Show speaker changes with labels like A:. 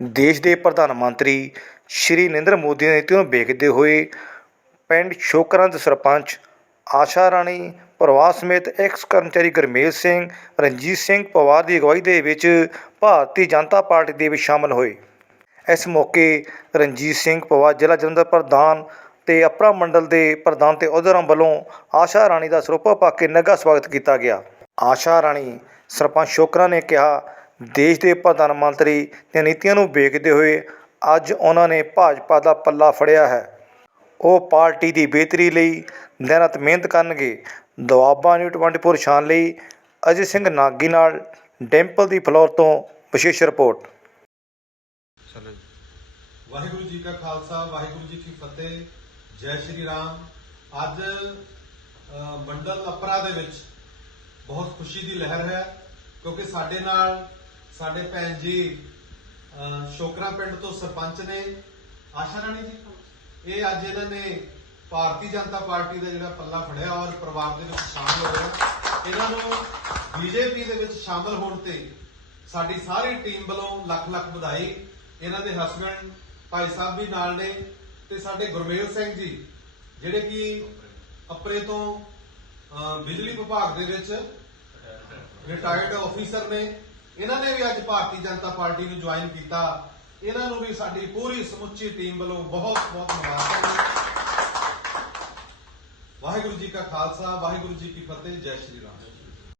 A: ਦੇਸ਼ ਦੇ ਪ੍ਰਧਾਨ ਮੰਤਰੀ ਸ਼੍ਰੀ ਨਰਿੰਦਰ ਮੋਦੀ ਦੀ ਨੀਤੀ ਨੂੰ ਵੇਖਦੇ ਹੋਏ ਪਿੰਡ ਸ਼ੋਕਰਾਂ ਦੇ ਸਰਪੰਚ ਆਸ਼ਾ ਰਾਣੀ, ਪਰਿਵਾਰ ਸਮੇਤ ਐਕਸ ਕਰਮਚਾਰੀ ਗੁਰਮੇਲ ਸਿੰਘ, ਰਣਜੀਤ ਸਿੰਘ ਪਵਾਰ ਦੀ ਅਗਵਾਈ ਦੇ ਵਿੱਚ ਭਾਰਤੀ ਜਨਤਾ ਪਾਰਟੀ ਦੇ ਵਿੱਚ ਸ਼ਾਮਲ ਹੋਏ। ਇਸ ਮੌਕੇ ਰਣਜੀਤ ਸਿੰਘ ਪਵਾਰ ਜ਼ਿਲ੍ਹਾ ਜਲੰਧਰ ਪ੍ਰਧਾਨ ਤੇ ਅਪਰਾ ਮੰਡਲ ਦੇ ਪ੍ਰਧਾਨ ਤੇ ਅਹੁਦੇਦਾਰਾਂ ਵੱਲੋਂ ਆਸ਼ਾ ਰਾਣੀ ਦਾ ਸਰੋਪਾ ਪਾ ਕੇ ਨਿੱਘਾ ਸਵਾਗਤ ਕੀਤਾ ਗਿਆ। ਆਸ਼ਾ ਰਾਣੀ ਸਰਪੰਚ ਸ਼ੋਕਰਾ ਨੇ ਕਿਹਾ ਦੇਸ਼ ਦੇ ਪ੍ਰਧਾਨ ਮੰਤਰੀ ਦੀਆਂ ਨੀਤੀਆਂ ਨੂੰ ਵੇਖਦੇ ਹੋਏ ਅੱਜ ਉਹਨਾਂ ਨੇ ਭਾਜਪਾ ਦਾ ਪੱਲਾ ਫੜਿਆ ਹੈ। ਉਹ ਪਾਰਟੀ ਦੀ ਬਿਹਤਰੀ ਲਈ ਦਿਨ ਰਾਤ ਮਿਹਨਤ ਕਰਨਗੇ। ਦੁਆਬਾ ਨਿਊ 24 ਸ਼ਾਨ ਲਈ ਅਜੇ ਸਿੰਘ ਨਾਗੀ ਨਾਲ ਡੈਂਪਲ ਦੀ ਫਲੋਰ ਤੋਂ ਵਿਸ਼ੇਸ਼ ਰਿਪੋਰਟ।
B: ਵਾਹਿਗੁਰੂ ਜੀ ਕਾ ਖਾਲਸਾ ਵਾਹਿਗੁਰੂ ਜੀ ਕੀ ਫਤਿਹ। ਜੈ ਸ਼੍ਰੀ ਰਾਮ। ਅੱਜ ਅ, ਮੰਡਲ ਅਪਰਾ ਦੇ ਵਿੱਚ ਬਹੁਤ ਖੁਸ਼ੀ ਦੀ ਲਹਿਰ ਹੈ ਕਿਉਂਕਿ ਸਾਡੇ ਨਾਲ ਸਾਡੇ ਭੈਣ ਜੀ ਅ, ਸ਼ੋਕਰਾ ਪਿੰਡ ਤੋਂ ਸਰਪੰਚ ਨੇ ਆਸ਼ਾ ਰਾਣੀ ਜੀ? ਇਹ ਅੱਜ ਇਹਨਾਂ ਨੇ ਭਾਰਤੀ ਜਨਤਾ ਪਾਰਟੀ ਦਾ ਜਿਹੜਾ ਪੱਲਾ ਫੜਿਆ ਔਰ ਪਰਿਵਾਰ ਦੇ ਵਿੱਚ ਸ਼ਾਮਲ ਹੋਇਆ। ਇਹਨਾਂ ਨੂੰ ਬੀਜੇਪੀ ਦੇ ਵਿੱਚ ਸ਼ਾਮਲ ਹੋਣ ਤੇ ਸਾਡੀ ਸਾਰੀ ਟੀਮ ਵੱਲੋਂ ਲੱਖ ਲੱਖ ਵਧਾਈ। ਇਹਨਾਂ ਦੇ ਹਸਬੰਡ ਭਾਈ ਸਾਹਿਬ ਵੀ ਨਾਲ ਨੇ ਤੇ ਸਾਡੇ ਗੁਰਮੇਲ ਸਿੰਘ ਜੀ ਜਿਹੜੇ ਕਿ ਅਪਰੇ ਤੋਂ ਬਿਜਲੀ ਵਿਭਾਗ ਦੇ ਵਿੱਚ ਰਿਟਾਇਰਡ ਆਫੀਸਰ ਨੇ। ਇਹਨਾਂ ਨੇ ਵੀ ਅੱਜ ਭਾਰਤੀ ਜਨਤਾ ਪਾਰਟੀ ਨੂੰ ਜੁਆਇਨ ਕੀਤਾ। ਇਹਨਾਂ ਨੂੰ ਵੀ ਸਾਡੀ ਪੂਰੀ ਸਮੁੱਚੀ ਟੀਮ ਵੱਲੋਂ ਬਹੁਤ ਬਹੁਤ ਮੁਬਾਰਕਾਂ ਵਾਹਿਗੁਰੂ ਜੀ ਕਾ ਖਾਲਸਾ, ਵਾਹਿਗੁਰੂ ਜੀ ਕੀ ਫਤਿਹ, ਜੈ ਸ਼੍ਰੀ ਰਾਮ।